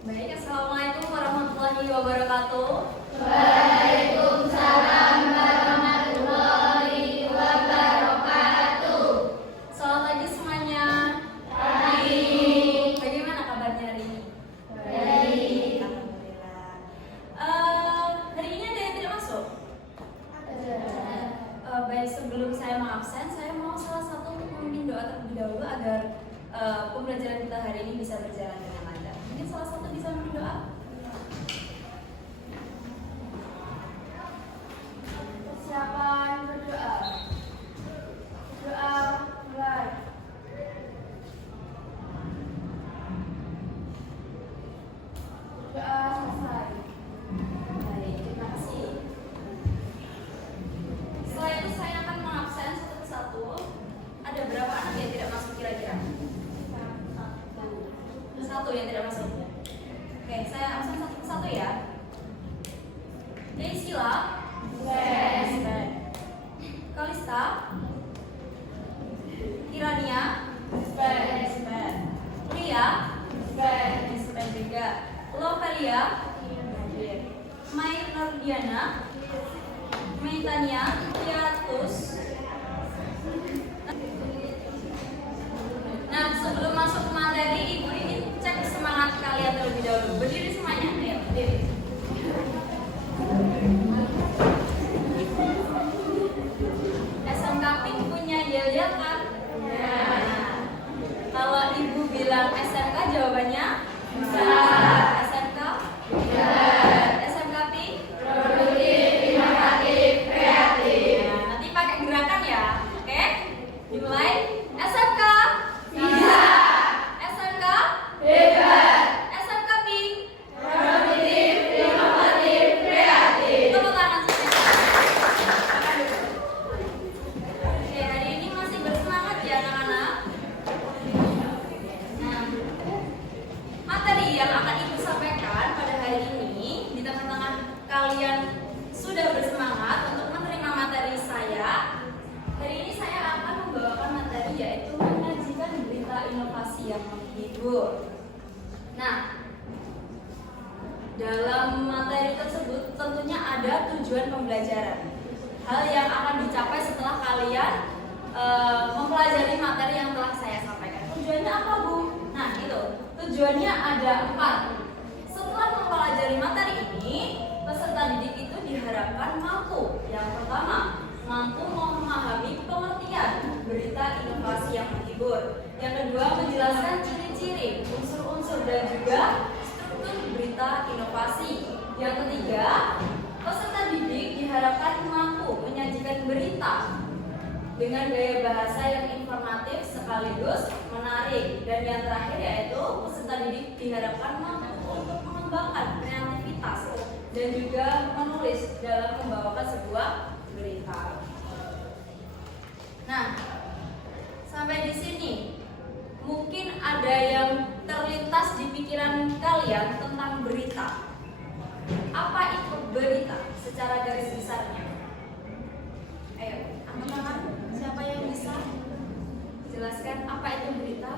Baik, Assalamualaikum warahmatullahi wabarakatuh. Waalaikumsalam warahmatullahi wabarakatuh. Selamat pagi semuanya. Pagi. Bagaimana kabarnya hari ini? Baik. Alhamdulillah. Hari ini ada yang tidak masuk? Baik, sebelum saya mengabsen, saya mau salah satu memimpin doa terlebih dahulu agar pembelajaran kita hari ini bisa berjalan dengan lancar. Mungkin salah satu bisa memimpin doa? Persiapan berdoa. Doa mulai. Doa selesai. Baik, terima kasih. Setelah itu saya akan mengabsen satu persatu. Ada berapa anak yang tidak masuk kira-kira? Satu yang tidak masuk. Oke, saya absen satu persatu ya. Deisila, Kalista, Kirania, Lia, juga Lovelia, Mai Nurdiana, Maitania, Tiatus. Nah, sebelum masuk ke materi, Ibu ingin cek semangat kalian terlebih dahulu. Berdiri semuanya, ayo berdiri. SMK Pink punya yel-yel kan? Nah, kalau Ibu bilang SMK jawabannya? Bisa. SMK? Bisa. SMK Pink? Produktif, inovatif, kreatif. Nah, nanti pakai gerakan ya, oke? Dimulai. SMK? Bisa. SMK? Hebat. SMK Pink? Produktif, inovatif, kreatif. Tepuk tangan semuanya. Oke, hari ini masih bersemangat ya anak-anak. Nah, materi yang akan Ibu sampaikan pada hari ini, di tengah-tengah kalian sudah bersemangat untuk menerima materi saya. Hari ini saya akan membawakan materi yaitu menyajikan berita inovasi yang menghibur. Nah, dalam materi tersebut tentunya ada tujuan pembelajaran. Hal yang akan dicapai setelah kalian mempelajari materi yang telah saya sampaikan. Tujuannya apa, Bu? Nah, itu. Tujuannya ada 4. Setelah mempelajari materi ini, peserta didik itu diharapkan mampu. Yang pertama, mampu memahami pengertian berita inovasi yang menghibur. Yang kedua, menjelaskan ciri-ciri, unsur-unsur dan juga struktur berita inovasi. Yang ketiga, peserta didik diharapkan mampu menyajikan berita dengan gaya bahasa yang informatif sekaligus menarik. Dan yang terakhir yaitu peserta didik diharapkan mampu untuk mengembangkan kreativitas dan juga menulis dalam membawakan sebuah berita. Nah, sampai di sini mungkin ada yang terlintas di pikiran kalian tentang berita. Apa itu berita secara garis besarnya? Ayo, angkat tangan. Siapa yang bisa jelaskan apa itu berita?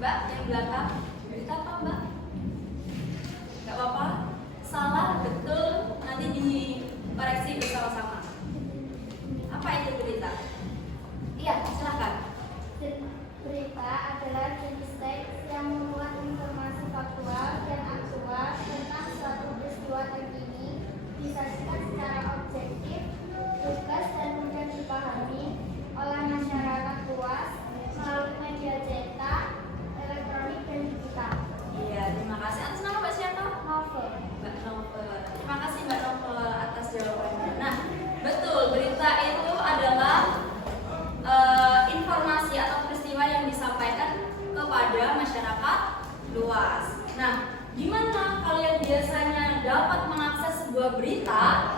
Mbak yang belakang, berita apa Mbak? Gak apa-apa, salah, betul, nanti dikoreksi bersama-sama. Apa itu berita? Iya, silakan. Berita adalah jenis teks yang memuat informasi faktual dan aktual tentang suatu peristiwa terkini, disajikan secara objektif, lugas dan mudah dipahami oleh masyarakat luas melalui media cetak, elektronik dan digital. Iya, terima kasih. Atas nama Mbak siapa? Novel. Mbak Novel. Terima kasih Mbak Novel atas jawabannya. Nah, betul, berita itu adalah informasi atau peristiwa yang disampaikan kepada masyarakat luas. Nah, di mana kalian biasanya dapat mengakses sebuah berita?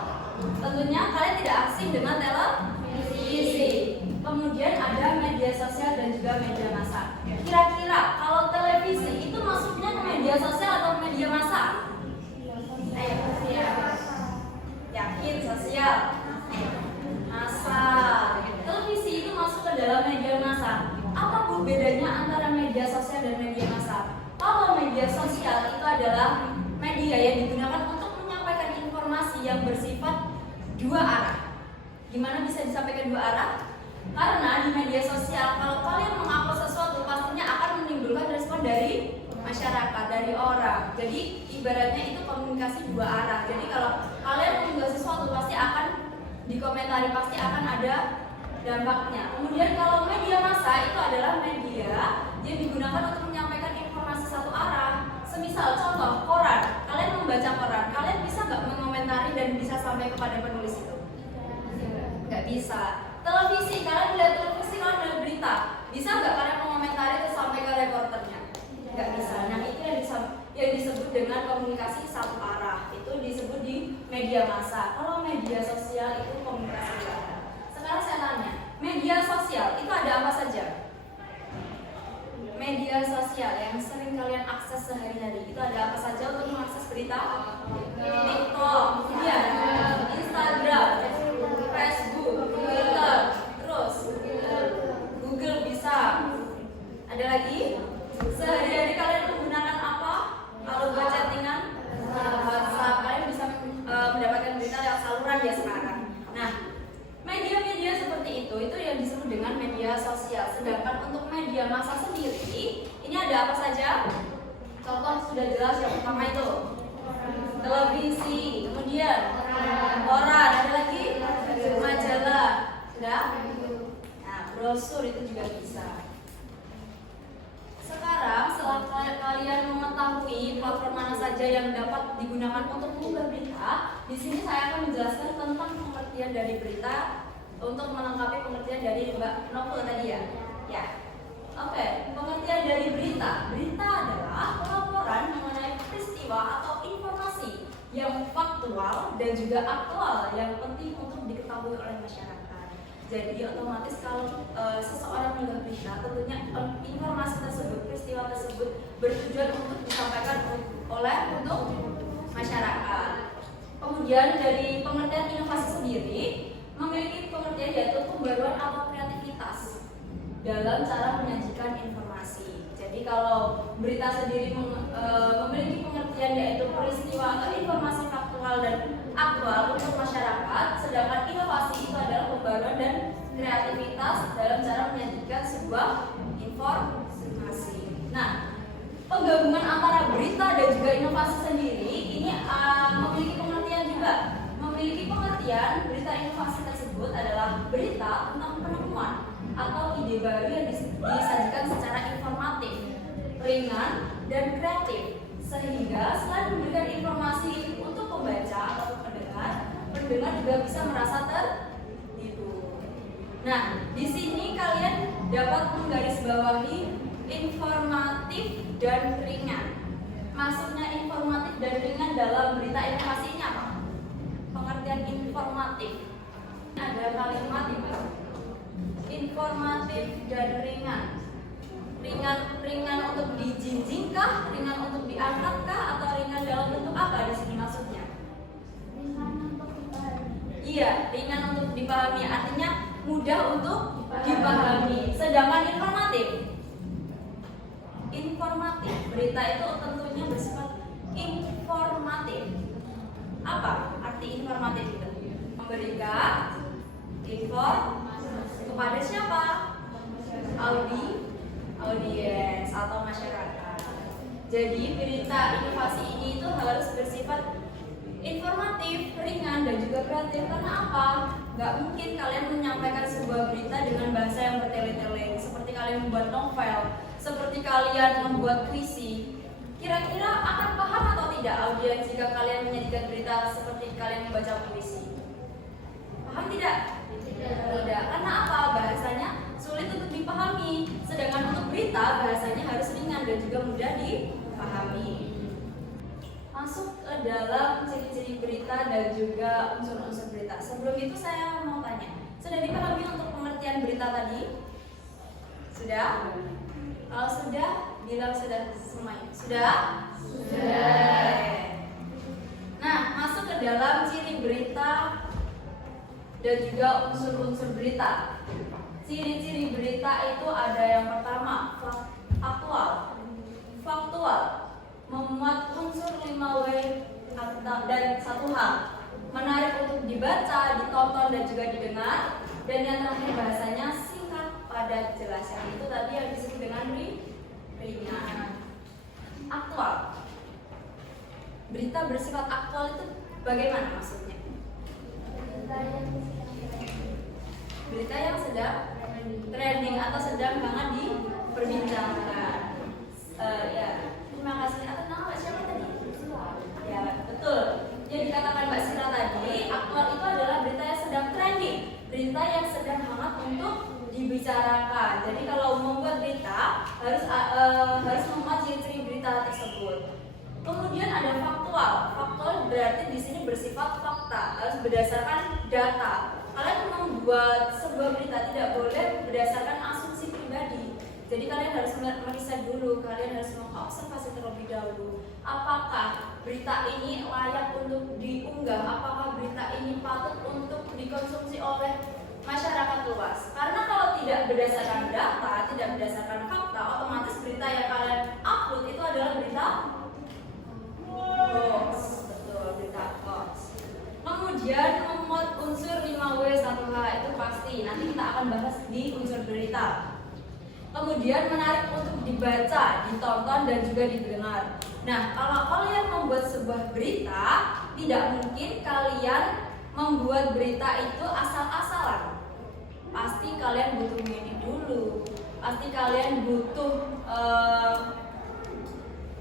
Tentunya kalian tidak asing dengan televisi. Kemudian ada media sosial dan juga media massa. Kira-kira kalau televisi itu masuknya ke media sosial atau media massa? Ayo, yakin sosial. Massa. Televisi itu masuk ke dalam media massa. Apa Bu bedanya antara media sosial dan media massa? Kalau media sosial itu adalah media yang digunakan untuk menyampaikan informasi yang bersifat dua arah. Gimana bisa disampaikan dua arah? Karena di media sosial kalau kalian mengupload sesuatu pastinya akan menimbulkan respon dari masyarakat, dari orang. Jadi ibaratnya itu komunikasi dua arah. Jadi kalau kalian mengunggah sesuatu pasti akan dikomentari, pasti akan ada dampaknya. Kemudian kalau media massa itu adalah media yang digunakan untuk menyampaikan informasi satu arah. Semisal contoh koran, kalian membaca koran, kalian bisa nggak mengomentari dan bisa sampai kepada penulis itu? Nggak bisa. Televisi, kalian lihat televisi, kalian lihat berita, bisa nggak kalian mengomentari terus sampai ke reporternya? Nggak bisa. Nah itu yang disebut dengan komunikasi satu arah, itu disebut di media massa. Kalau media sosial itu komunikasi dua arah. Sekarang saya tanya, media sosial itu ada apa saja? Media sosial yang sering kalian akses sehari-hari itu ada apa saja untuk mengakses berita? TikTok, kemudian Instagram, Facebook, Twitter, terus Google bisa. Ada lagi? Sehari-hari kalian menggunakan apa? Kalau buat chattingan, WhatsApp. Kalian bisa mendapatkan berita lewat saluran ya sekarang. Nah, media-media seperti itu yang disebut dengan media sosial. Sedangkan untuk media massa sendiri, ini ada apa saja? Contoh sudah jelas yang pertama itu televisi, kemudian koran, ada lagi majalah, sudah. Nah, brosur itu juga bisa. Sekarang setelah kalian mengetahui platform mana saja yang dapat digunakan untuk mengunggah berita, di sini saya akan menjelaskan tentang pengertian dari berita untuk melengkapi pengertian dari Mbak Novel tadi ya. Ya. Oke, pengertian dari berita. Berita adalah laporan mengenai peristiwa atau informasi yang faktual dan juga aktual yang penting untuk diketahui oleh masyarakat. Jadi otomatis kalau seseorang mengunggah berita, tentunya informasi tersebut, peristiwa tersebut bertujuan untuk disampaikan untuk masyarakat. Kemudian dari pengertian inovasi sendiri memiliki pengertian yaitu pembaruan atau kreativitas dalam cara menyajikan informasi. Jadi kalau berita sendiri memiliki pengertian yaitu peristiwa atau informasi faktual dan aktual untuk masyarakat, sedangkan inovasi itu adalah pembaruan dan kreativitas dalam cara menyajikan sebuah informasi. Nah, penggabungan antara berita dan juga inovasi sendiri ini memiliki pengertian juga. Memiliki pengertian berita inovasi tersebut adalah berita tentang penemuan atau ide baru yang disajikan secara informatif, ringan, dan kreatif, sehingga selain memberikan informasi untuk pembaca atau pendengar juga bisa merasa terhibur. Nah, di sini kalian dapat menggarisbawahi informatif dan ringan. Maksudnya informatif dan ringan dalam berita inovasi ini apa? Pengertian informatif. Ada kalimat itu. Informatif dan ringan. Ringan untuk dijinjingkah, ringan untuk diangkatkah, atau ringan dalam bentuk apa di sini maksudnya? Ringan untuk dipahami. Iya, ringan untuk dipahami, artinya mudah untuk dipahami. Sedangkan informatif, berita itu tentunya bersifat informatif. Apa arti informatif itu? Memberikan informasi kepada siapa? Audiens atau masyarakat. Jadi berita inovasi ini itu harus bersifat informatif, ringan, dan juga kreatif. Karena apa? Gak mungkin kalian menyampaikan sebuah berita dengan bahasa yang bertele-tele, seperti kalian membuat novel, seperti kalian membuat puisi. Kira-kira akan paham atau tidak audiens jika kalian menyajikan berita seperti kalian membaca puisi? Paham tidak? Tidak. Karena apa? Bahasanya sulit untuk dipahami. Sedangkan untuk berita bahasanya harus ringan dan juga mudah dipahami. Masuk ke dalam ciri-ciri berita dan juga unsur-unsur berita. Sebelum itu saya mau tanya, sudah dipahami untuk pengertian berita tadi? Sudah? Kalau sudah, bilang sudah semuanya. Sudah? Sudah. Nah, masuk ke dalam ciri berita dan juga unsur-unsur berita. Ciri-ciri berita itu ada yang pertama, faktual. Faktual memuat unsur 5W dan 1H, menarik untuk dibaca, ditonton, dan juga didengar. Dan yang terakhir bahasanya singkat, padat, jelas. Yang itu tadi yang disebut dengan ringan. Aktual. Berita bersifat aktual itu bagaimana maksudnya? Berita yang sedang trending atau sedang hangat diperbincangkan. Ya, terima kasih. Atas nama Mbak siapa tadi? Ya, betul. Yang dikatakan Mbak Sira tadi, aktual itu adalah berita yang sedang trending, berita yang sedang hangat untuk dibicarakan. Jadi kalau membuat berita harus memuat ciri-ciri berita tersebut. Kemudian ada faktual. Faktual berarti di sini bersifat fakta, harus berdasarkan data. Kalian membuat sebuah berita tidak boleh berdasarkan asumsi pribadi. Jadi kalian harus meriset dulu, kalian harus mengobservasi terlebih dahulu. Apakah berita ini layak untuk diunggah? Apakah berita ini patut untuk dikonsumsi oleh masyarakat luas? Karena kalau tidak berdasarkan data, tidak berdasarkan fakta, otomatis berita yang kalian upload itu adalah berita hoax. Betul, berita hoax. Kemudian memuat unsur 5W 1H itu pasti. Nanti kita akan bahas di unsur berita. Kemudian menarik untuk dibaca, ditonton, dan juga didengar. Nah, kalau kalian membuat sebuah berita, tidak mungkin kalian membuat berita itu asal-asalan. Pasti kalian butuh ngedit dulu. Pasti kalian butuh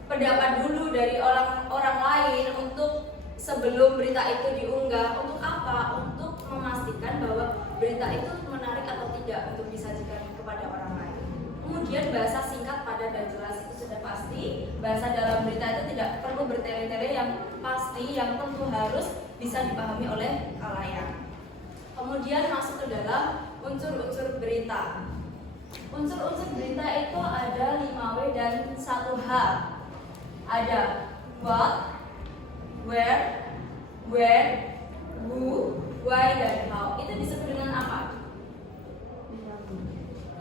pendapat dulu dari orang lain untuk sebelum berita itu diunggah. Untuk apa? Untuk memastikan bahwa berita itu menarik atau tidak untuk disajikan kepada orang lain. Kemudian bahasa singkat, padat, dan jelas itu sudah pasti. Bahasa dalam berita itu tidak perlu bertele-tele, yang pasti, yang tentu harus bisa dipahami oleh khalayak. Kemudian masuk ke dalam unsur-unsur berita. Unsur-unsur berita itu ada 5W dan 1H. Ada what, where, when, who, why, dan how. Itu disebut dengan apa?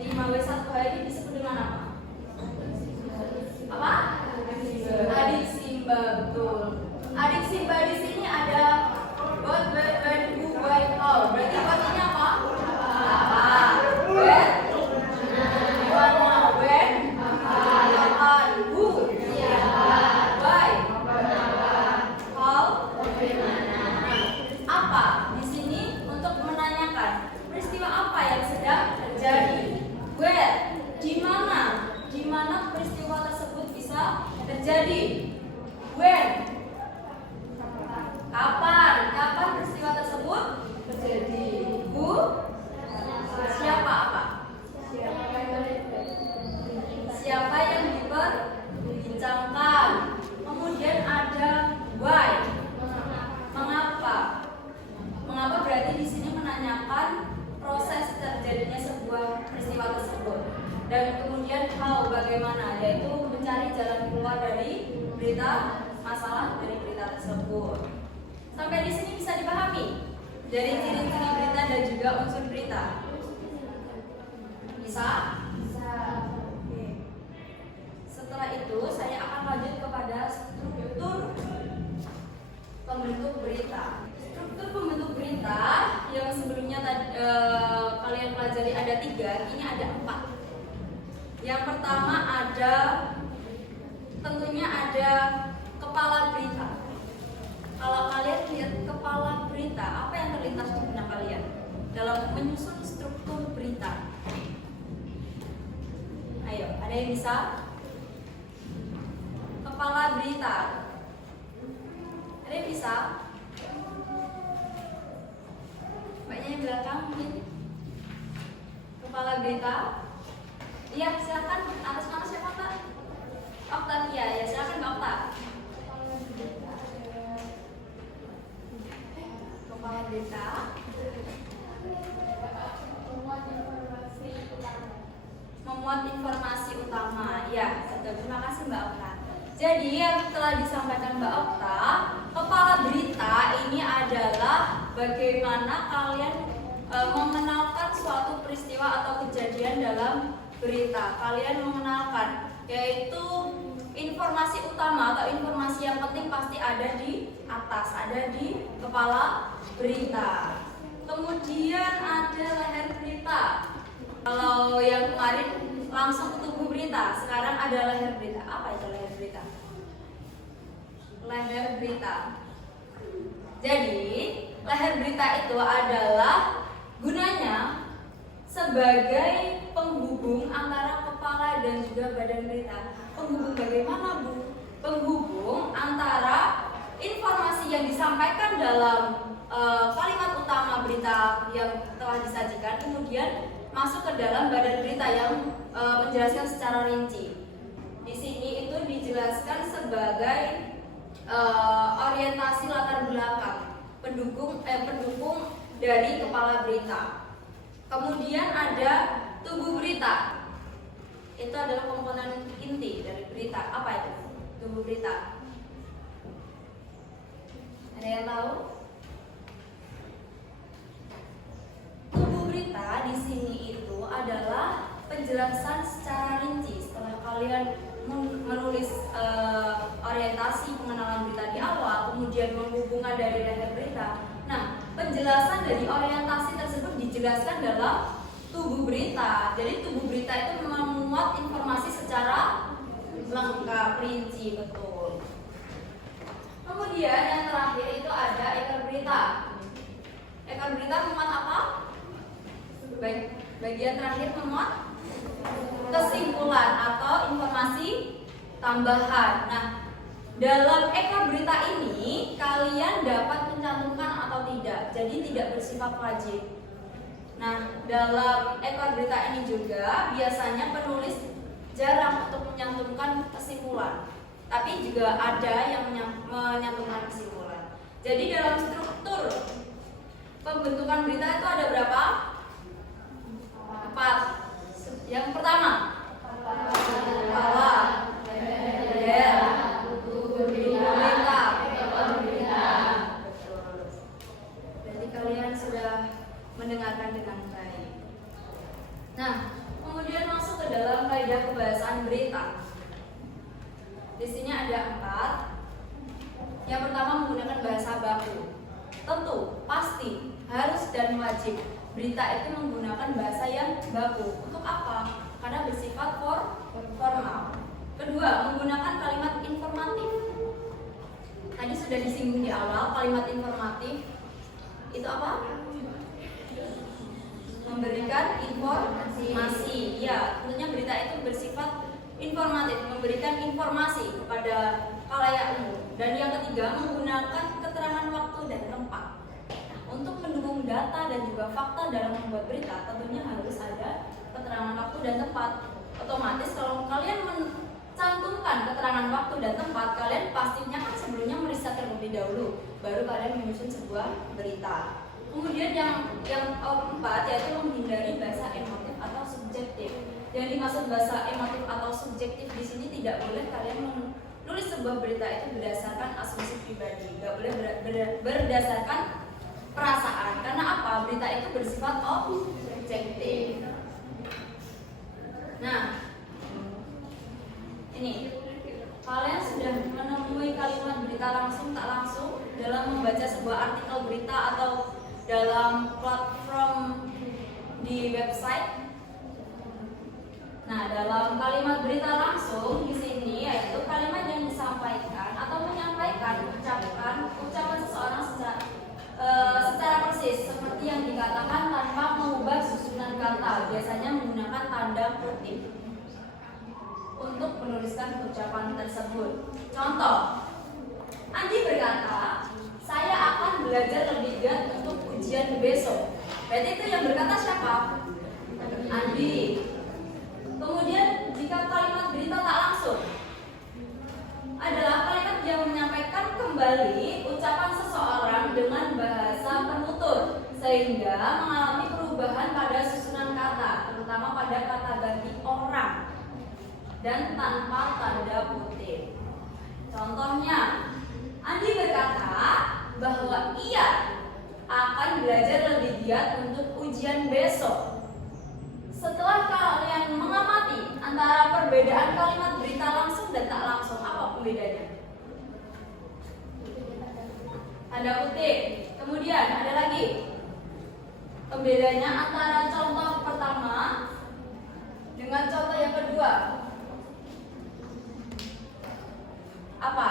5W 1H ini disebut dengan apa? Apa? Adik Simba, betul. Adik Simba di sini ada what, where, when, who, why, how. Berarti what ini apa? Apa? Where? Dimana? When? Kapan? Who? Why? How? Apa? Di sini untuk menanyakan peristiwa apa yang sedang terjadi. Where? Di mana? Di mana peristiwa tersebut bisa terjadi. When? Kapan? Kapan peristiwa tersebut terjadi. Who? Siapa apa? Siapa yang diperbincangkan. Kemudian ada why. Mengapa? Mengapa berarti di sini menanyakan proses terjadinya sebuah peristiwa tersebut. Dan kemudian how, bagaimana, yaitu mencari jalan keluar dari berita, masalah dari berita tersebut. Sampai di sini bisa dipahami dari ciri-ciri berita dan juga unsur berita. Bisa? Bisa. Oke. Setelah itu saya akan lanjut kepada struktur pembentuk berita. Struktur pembentuk berita yang sebelumnya kalian pelajari ada 3, ini ada 4. Yang pertama tentunya ada kepala berita. Kalau kalian lihat kepala berita, apa yang terlintas di benak kalian dalam menyusun struktur berita? Ayo, ada yang bisa? Kepala berita. Ada yang bisa? Mbaknya yang belakang mungkin. Kepala berita. Iya, silakan. Atas nama siapa, Kak? Octavia, ya silakan Mbak Okta. Kepala berita. Memuat informasi utama. Ya, betul. Terima kasih Mbak Okta. Jadi yang telah disampaikan Mbak Okta, kepala berita ini adalah bagaimana kalian mengenalkan suatu peristiwa atau kejadian dalam berita. Kalian mengenalkan, yaitu informasi utama atau informasi yang penting pasti ada di atas, ada di kepala berita. Kemudian ada leher berita. Kalau yang kemarin langsung ke tubuh berita, sekarang ada leher berita. Apa itu leher berita? Leher berita. Jadi, leher berita itu adalah gunanya sebagai penghubung antara kepala dan juga badan berita. Penghubung bagaimana, Bu? Penghubung antara informasi yang disampaikan dalam kalimat utama berita yang telah disajikan, kemudian masuk ke dalam badan berita yang menjelaskan secara rinci. Di sini itu dijelaskan sebagai orientasi latar belakang, pendukung dari kepala berita. Kemudian ada tubuh berita. Itu adalah komponen inti dari berita. Apa itu tubuh berita? Ada yang tahu? Tubuh berita di sini itu adalah penjelasan secara rinci setelah kalian menulis orientasi pengenalan berita di awal, kemudian menghubungkan dari leher berita. Nah, penjelasan dari orientasi tersebut dijelaskan dalam tubuh berita. Jadi tubuh berita itu memuat informasi secara lengkap, rinci, betul. Kemudian yang terakhir itu ada ekor berita. Ekor berita memuat apa? Bagian terakhir memuat kesimpulan atau informasi tambahan. Nah, dalam ekor berita ini kalian dapat mencantumkan atau tidak, jadi tidak bersifat wajib. Nah, dalam ekor berita ini juga biasanya penulis jarang untuk menyantumkan kesimpulan, tapi juga ada yang menyantumkan kesimpulan. Jadi dalam struktur pembentukan berita itu ada berapa? 4. Yang pertama, kepala, header, berita. Jadi kalian sudah mendengarkan dengan baik. Nah, kemudian masuk ke dalam kaidah kebahasaan berita. Di sini ada 4. Yang pertama menggunakan bahasa baku. Tentu, pasti, harus dan wajib. Berita itu menggunakan bahasa yang baku. Untuk apa? Karena bersifat formal. Kedua, menggunakan kalimat informatif. Tadi sudah disinggung di awal, kalimat informatif itu apa? Memberikan informasi. Ya, tentunya berita itu bersifat informatif, memberikan informasi kepada khalayak umum. Dan yang ketiga, menggunakan keterangan waktu dan tempat. Untuk mendukung data dan juga fakta dalam membuat berita, tentunya harus ada keterangan waktu dan tempat. Otomatis kalau kalian mencantumkan keterangan waktu dan tempat, kalian pastinya kan sebelumnya meriset terlebih dahulu, baru kalian menyusun sebuah berita. Kemudian yang keempat yaitu menghindari bahasa emotif atau subjektif. Yang dimaksud bahasa emotif atau subjektif di sini tidak boleh kalian menulis sebuah berita itu berdasarkan asumsi pribadi, nggak boleh berdasarkan perasaan. Karena apa? Berita itu bersifat objektif. Nah, ini kalian sudah menemui kalimat berita langsung tak langsung dalam membaca sebuah artikel berita atau dalam platform di website. Nah, dalam kalimat berita langsung di sini yaitu kalimat yang disampaikan atau menyampaikan ucapan seseorang secara persis seperti yang dikatakan tanpa mengubah susunan kata, biasanya menggunakan tanda kutip untuk menuliskan ucapan tersebut. Contoh, Andi berkata, saya akan belajar lebih giat untuk ujian besok. Berarti itu yang berkata siapa? Andi. Kemudian jika kalimat berita tak langsung adalah kalimat yang menyampaikan kembali ucapan seseorang dengan bahasa penutur sehingga mengalami perubahan pada susunan kata, terutama pada kata ganti orang dan tanpa tanda kutip. Contohnya, Andi berkata bahwa ia akan belajar lebih giat untuk ujian besok. Setelah kalian mengamati antara perbedaan kalimat berita langsung dan tak langsung, apa pembedanya? Tanda kutip. Kemudian ada lagi pembedanya antara contoh pertama dengan contoh yang kedua. Apa?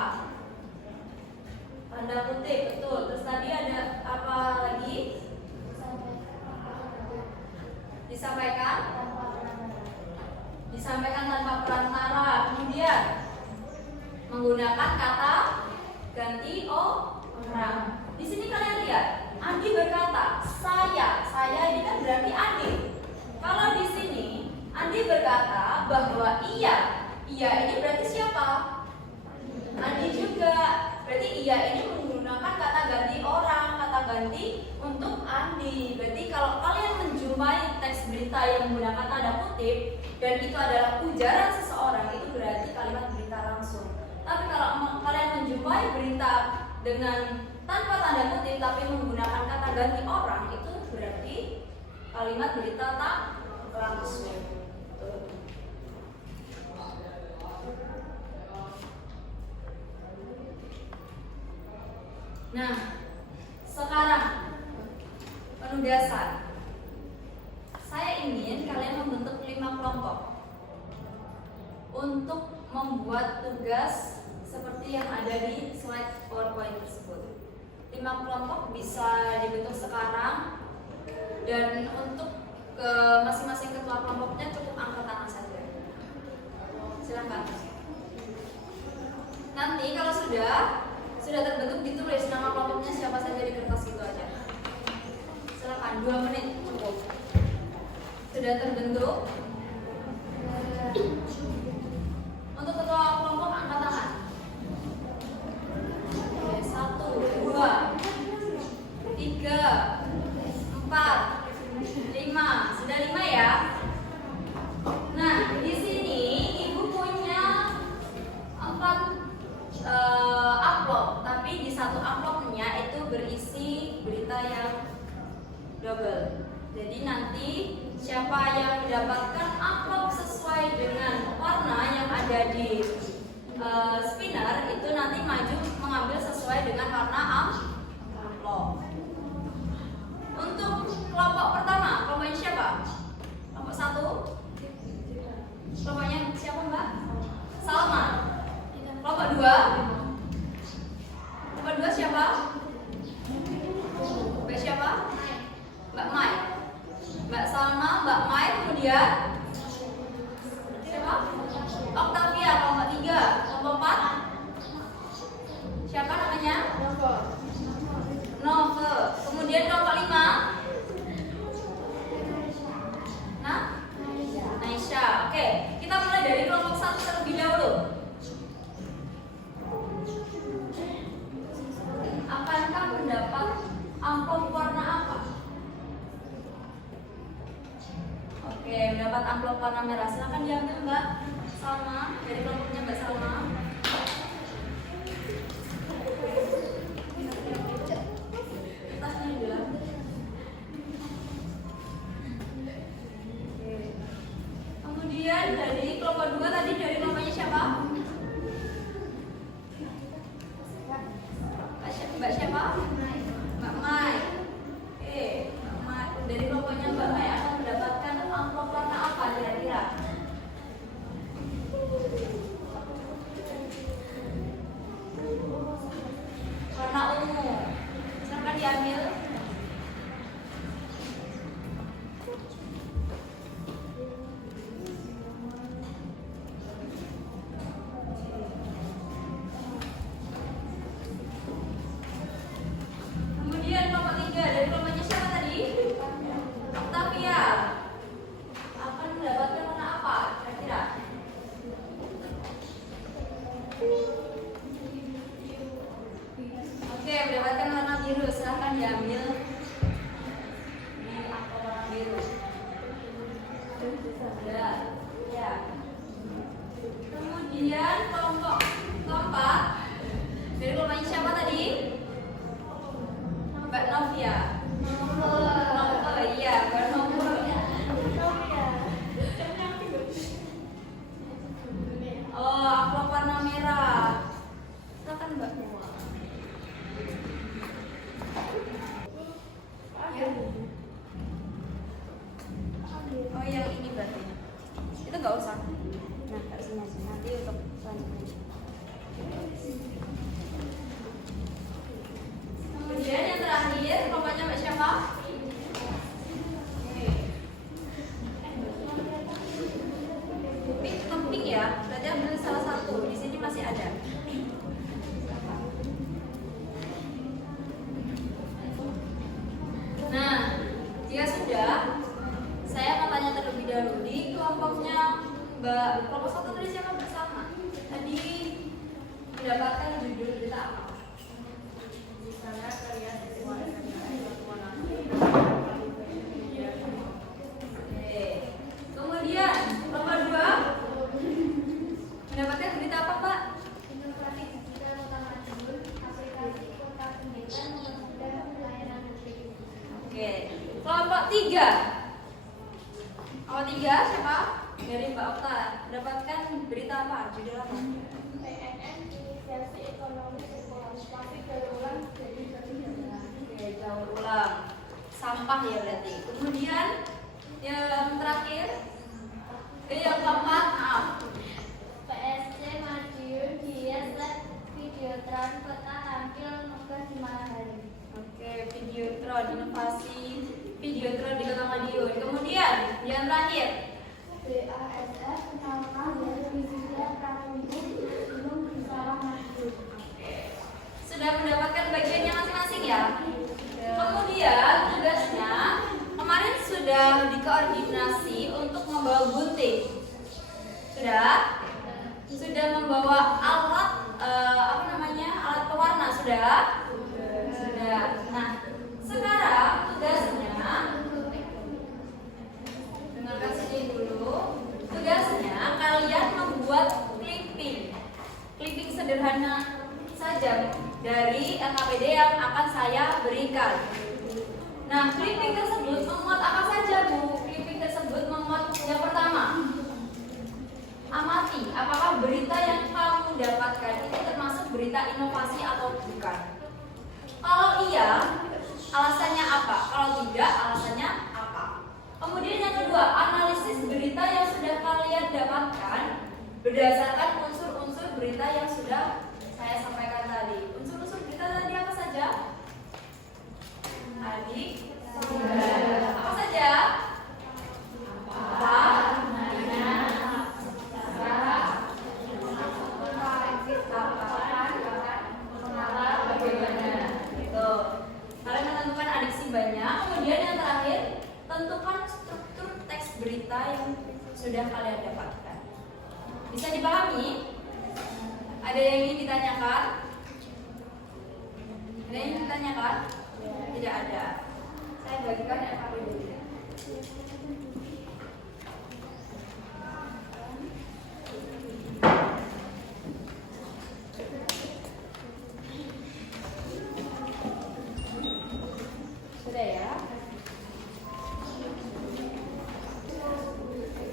Tanda kutip, betul. Terus tadi ada apa lagi? Disampaikan tanpa perantara. Kemudian menggunakan kata ganti orang. Di sini kalian lihat, Andi berkata, saya ini kan berarti Andi. Kalau di sini Andi berkata bahwa iya ini berarti siapa? Andi juga. Berarti iya ini menggunakan kata ganti orang, kata ganti untuk Andi. Berarti kalau kalian menjumpai teks berita yang menggunakan tanda kutip dan itu adalah ujaran seseorang, itu berarti kalimat berita langsung. Tapi kalau kalian menjumpai berita dengan tanpa tanda kutip tapi menggunakan kata ganti orang, itu berarti kalimat berita tak langsung. Nah, sekarang penugasan. Saya ingin kalian membentuk 5 kelompok untuk membuat tugas seperti yang ada di slide PowerPoint tersebut. 5 kelompok bisa dibentuk sekarang, dan untuk ke masing-masing ketua kelompoknya cukup angkat tangan saja. Silakan. Nanti kalau sudah terbentuk, ditulis nama kelompoknya siapa saja di kertas itu aja. Silakan, 2 menit cukup. Sudah terbentuk. Untuk ketua kelompok angkat tangan. Oke, 1, 2, 3, 4, 5. Sudah 5 ya. Nah, di sini ibu punya 4 amplop, tapi di satu amplopnya itu berisi berita yang double. Jadi nanti siapa yang mendapatkan amplop sesuai dengan warna yang ada di spinner itu nanti maju mengambil sesuai dengan warna amplop. Untuk kelompok pertama, kelompoknya siapa? Kelompok 1. Kelompoknya siapa, Mbak? Salma. Kelompok 2. Kelompok 2 siapa? Mbak siapa? Mbak Mai. Mbak Salma, Mbak Mai, kemudian siapa? Octavia, kelompok 3. Kelompok 4 siapa namanya? Nove. Kemudian kelompok 5 Naisha. Oke, kita mulai dari kelompok 1 terlebih dahulu. Akankah mendapat amplop warna apa? Oke, mendapat amplop warna merah. Silakan diambil Mbak Salma, dari kelompoknya Mbak Salma. Tasnya juga. Kemudian dari kelompok 2 tadi, dari kelompoknya siapa? Mbak siapa? Mbak Mai. Oke, Mbak Mai. Dari kelompoknya Mbak Mai akan mendapatkan amplop warna apa kira-kira? Warna ungu. Silakan diambil. Kemudian kelompok 3, dari kelompoknya siapa tadi? Octavia. Akan mendapatkan warna apa kira-kira? Oke, mendapatkan warna biru. Silahkan diambil. Ini amplop warna biru. Sudah. Ya. Kemudian kelompok keempat, dari kelompoknya siapa tadi? Mbak Novia. Nove, iya. Nah, taruh sini aja nanti untuk selanjutnya. Kemudian yang terakhir, kelompoknya Mbak siapa? Kemping ya, berarti ambil salah satu. Di sini masih ada. Nah, jika sudah, saya akan tanya terlebih dahulu di kelompoknya Mbak. Kelompok satu tadi siapa bersama? Tadi mendapatkan judul berita apa? Misalnya kalian kemudian kelompok dua mendapatkan berita apa, Mbak? Inovasi digital Kota Madiun, aplikasi Kota Pendidikan mempermudah pelayanan publik. Oke, kelompok tiga. Kelompok tiga siapa? Dari Mbak Okta. Mendapatkan berita apa? Judul apa? PNN Inisiasi Ekonomi Sirkulasi Plastik Berulang jadi kebijakan. Oke, daur ulang. Sampah ya berarti. Kemudian yang terakhir, yang keempat, maaf. PSC Madiun hias Videotron Kota tampil megah di malam hari. Oke, Videotron, inovasi Videotron di Kota Madiun. Kemudian yang terakhir, BASF kenalkan dari digital pramudik Gunung Bisalah Madiun. sudah mendapatkan bagiannya masing-masing ya. Kemudian tugasnya kemarin sudah dikoordinasi untuk membawa gunting. Sudah membawa alat alat pewarna sudah. Nah, sekarang tugasnya dengarkan sini dulu. Tugasnya kalian membuat clipping sederhana saja dari LKPD yang akan saya berikan. Nah, clipping tersebut memuat apa saja, Bu? Clipping tersebut memuat yang pertama, amati apakah berita yang kamu dapatkan itu termasuk berita inovasi atau bukan. Kalau iya, alasannya apa? Kalau tidak, alasannya apa? Kemudian yang kedua, analisis berita yang sudah kalian dapatkan berdasarkan unsur-unsur berita yang sudah saya sampaikan tadi. Unsur-unsur berita tadi apa saja? Adik, apa saja? Apa? Kalian menentukan adiksi banyak. Kemudian yang terakhir, tentukan struktur teks berita yang sudah kalian dapatkan. Bisa dipahami? Ada yang ingin ditanyakan? Ada yang ingin ditanyakan? Tidak ada. Saya bagikan LKP dulu. Sudah ya?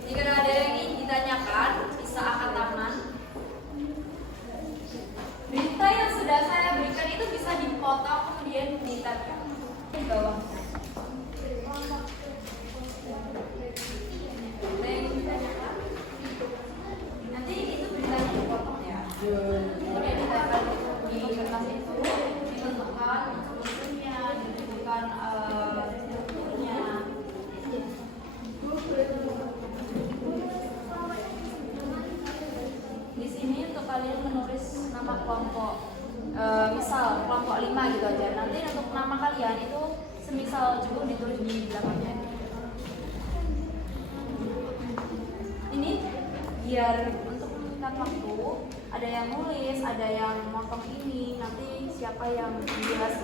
Jika ada yang ingin ditanyakan, bisa angkat tangan. Berita yang sudah saya berikan itu bisa dipotong kemudian ditempel di bawah. Ada yang ingin ditanyakan? Nanti itu beritanya dipotong ya. Kemudian ditempel di kertas itu, ditentukan unsurnya, ditentukan strukturnya. Di sini untuk kalian menulis nama kelompok, misal kelompok 5 gitu aja. Nanti untuk nama kalian itu semisal cukup ditulis di belakangnya. Ini biar untuk menyingkat waktu, ada yang nulis, ada yang motong ini. Nanti siapa yang jelas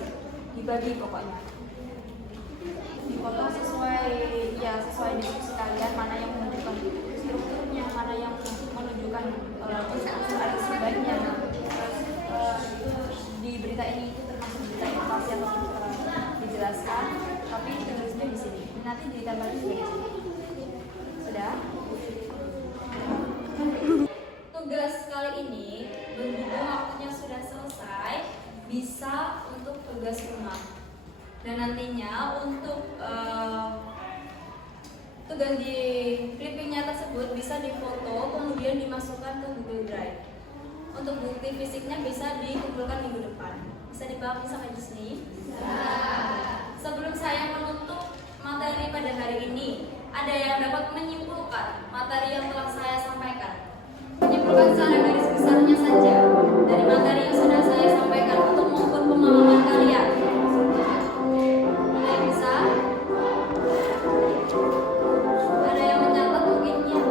dibagi pokoknya. Dipotong sesuai diskusi kalian, mana yang menunjukkan strukturnya, mana yang menunjukkan unsur adiksi baiknya. Di berita ini itu termasuk berita inovasi atau dijelaskan, tapi tulisnya di sini. Nanti ditambahin juga di sini. Sudah? Tugas kali ini berhubung waktunya sudah selesai, bisa untuk tugas rumah. Dan nantinya untuk tugas di clippingnya tersebut bisa difoto kemudian untuk bukti fisiknya bisa dikumpulkan minggu depan. Bisa dipahami sampai di sini? Sebelum saya menutup materi pada hari ini, ada yang dapat menyimpulkan materi yang telah saya sampaikan. Menyimpulkan secara garis besarnya saja dari materi yang sudah saya sampaikan untuk mengukur pemahaman kalian. Ada yang bisa? Ada yang mencatat mungkin ya?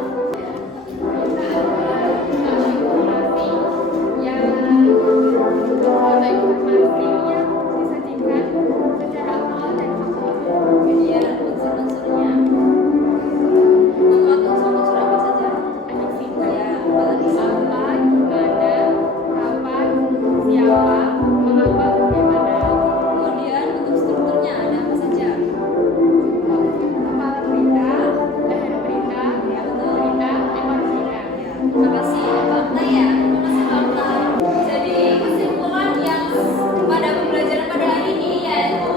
Kemudian unsur-unsurnya. Memuat unsur-unsur apa saja? Ya, apalagi kemudian untuk strukturnya ada apa saja? Ya, betul. Ya, terima kasih Bang Naya. Terima kasih Bang Naya. Jadi kesimpulan yang pada pembelajaran pada hari ini yaitu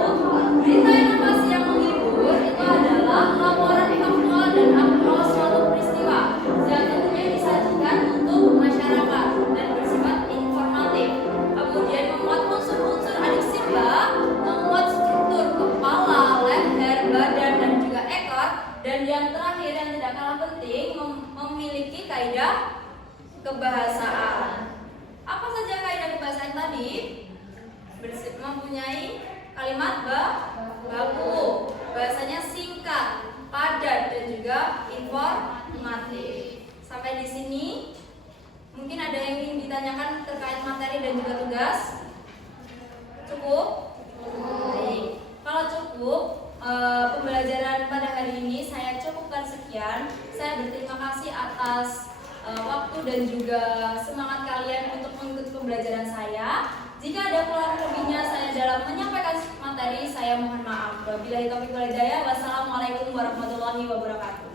berita inovasi yang menghibur itu adalah laporan faktual dan aktual suatu peristiwa yang tentunya disajikan untuk masyarakat dan bersifat informatif. Kemudian memuat unsur-unsur adik simba, memuat struktur kepala, leher, badan dan juga ekor, dan yang terakhir yang tidak kalah penting memiliki kaidah kebahasaan. Apa saja kaidah kebahasaan tadi? Mempunyai kalimat baku, bahasanya singkat, padat dan juga informatif. Sampai di sini mungkin ada yang ingin ditanyakan terkait materi dan juga tugas? Cukup? Baik. Kalau cukup, pembelajaran pada hari ini saya cukupkan sekian. Saya berterima kasih atas waktu dan juga semangat kalian untuk mengikuti pembelajaran saya. Jika ada kurang lebihnya saya dalam menyampaikan materi, saya mohon maaf. Wabillahi taufiq wal hidayah. Wassalamualaikum warahmatullahi wabarakatuh.